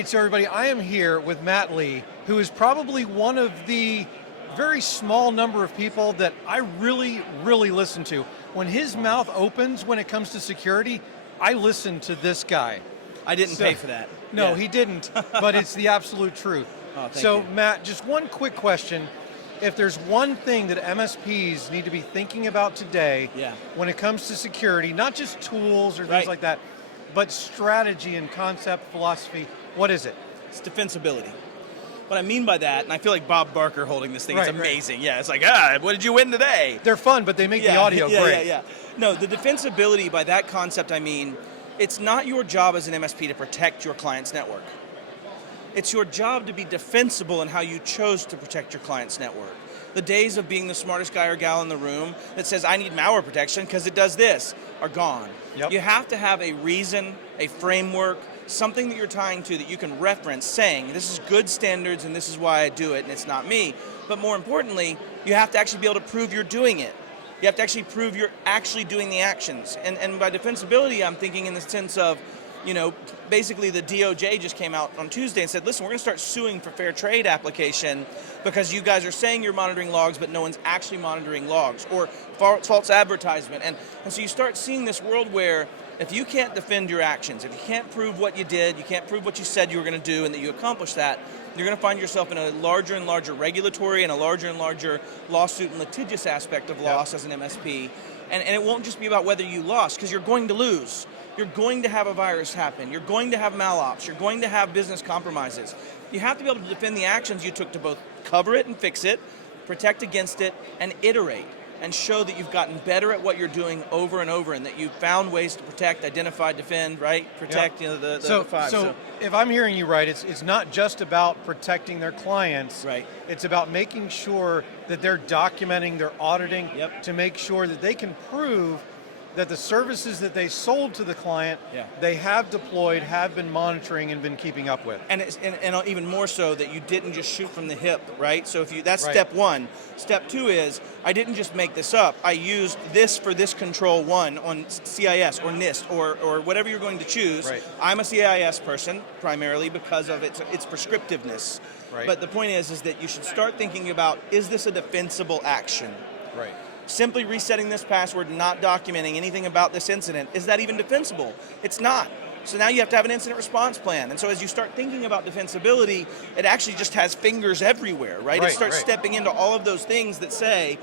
right, so everybody, I am here with Matt Lee, who is probably one of the very small number of people that I really, really listen to. When his mouth opens when it comes to security, I listen to this guy. I didn't pay for that. No, he didn't, but it's the absolute truth. Oh, thank so, you. Matt, just one quick question. If there's one thing that MSPs need to be thinking about today when it comes to security, not just tools or things like that, but strategy and concept, philosophy, what is it? It's defensibility. What I mean by that, and I feel like Bob Barker holding this thing, it's amazing. Right. Yeah, it's like, what did you win today? They're fun, but they make the audio great. Yeah. No, the defensibility, by that concept I mean, it's not your job as an MSP to protect your client's network. It's your job to be defensible in how you chose to protect your client's network. The days of being the smartest guy or gal in the room that says, I need malware protection because it does this, are gone. Yep. You have to have a reason, a framework, something that you're tying to that you can reference saying, this is good standards and this is why I do it and it's not me. But more importantly, you have to actually be able to prove you're doing it. You have to actually prove you're actually doing the actions. And by defensibility, I'm thinking in the sense of, basically the DOJ just came out on Tuesday and said, listen, we're going to start suing for fair trade application because you guys are saying you're monitoring logs, but no one's actually monitoring logs, or false advertisement. And so you start seeing this world where if you can't defend your actions, if you can't prove what you did, you can't prove what you said you were going to do and that you accomplished that, you're going to find yourself in a larger and larger regulatory and a larger and larger lawsuit and litigious aspect of loss as an MSP. And it won't just be about whether you lost, because you're going to lose. You're going to have a virus happen. You're going to have malops. You're going to have business compromises. You have to be able to defend the actions you took to both cover it and fix it, protect against it, and iterate, and show that you've gotten better at what you're doing over and over, and that you've found ways to protect, identify, defend, right? Protect, the five. So if I'm hearing you right, it's not just about protecting their clients. Right. It's about making sure that they're documenting, they're auditing to make sure that they can prove that the services that they sold to the client, they have deployed, have been monitoring, and been keeping up with. And even more so that you didn't just shoot from the hip, right? So that's step one. Step two is, I didn't just make this up. I used this for this control one on CIS or NIST or whatever you're going to choose. Right. I'm a CIS person primarily because of its prescriptiveness. Right. But the point is that you should start thinking about, is this a defensible action? Right. Simply resetting this password and not documenting anything about this incident, is that even defensible? It's not. So now you have to have an incident response plan. And so as you start thinking about defensibility, it actually just has fingers everywhere, right? It starts stepping into all of those things that say,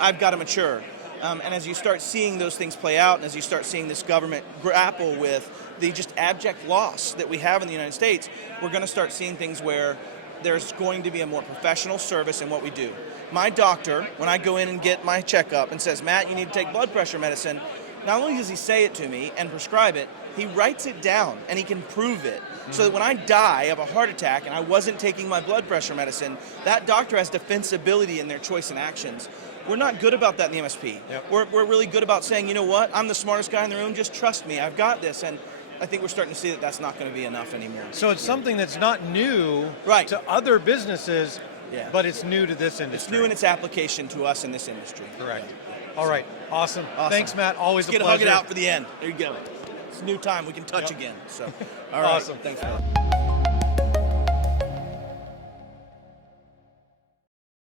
I've got to mature. And as you start seeing those things play out, and as you start seeing this government grapple with the just abject loss that we have in the United States, we're going to start seeing things where there's going to be a more professional service in what we do. My doctor, when I go in and get my checkup and says, Matt, you need to take blood pressure medicine, not only does he say it to me and prescribe it, he writes it down and he can prove it. So that when I die of a heart attack and I wasn't taking my blood pressure medicine, that doctor has defensibility in their choice and actions. We're not good about that in the MSP. Yep. We're really good about saying, you know what, I'm the smartest guy in the room, just trust me, I've got this. And I think we're starting to see that that's not going to be enough anymore. So it's something that's not new to other businesses, but it's new to this industry. It's new in its application to us in this industry. Correct. All right. Awesome. Thanks, Matt. Always a pleasure. Let's hug it out for the end. There you go. It's a new time. We can touch again. So, all right. Awesome. Thanks, Karl.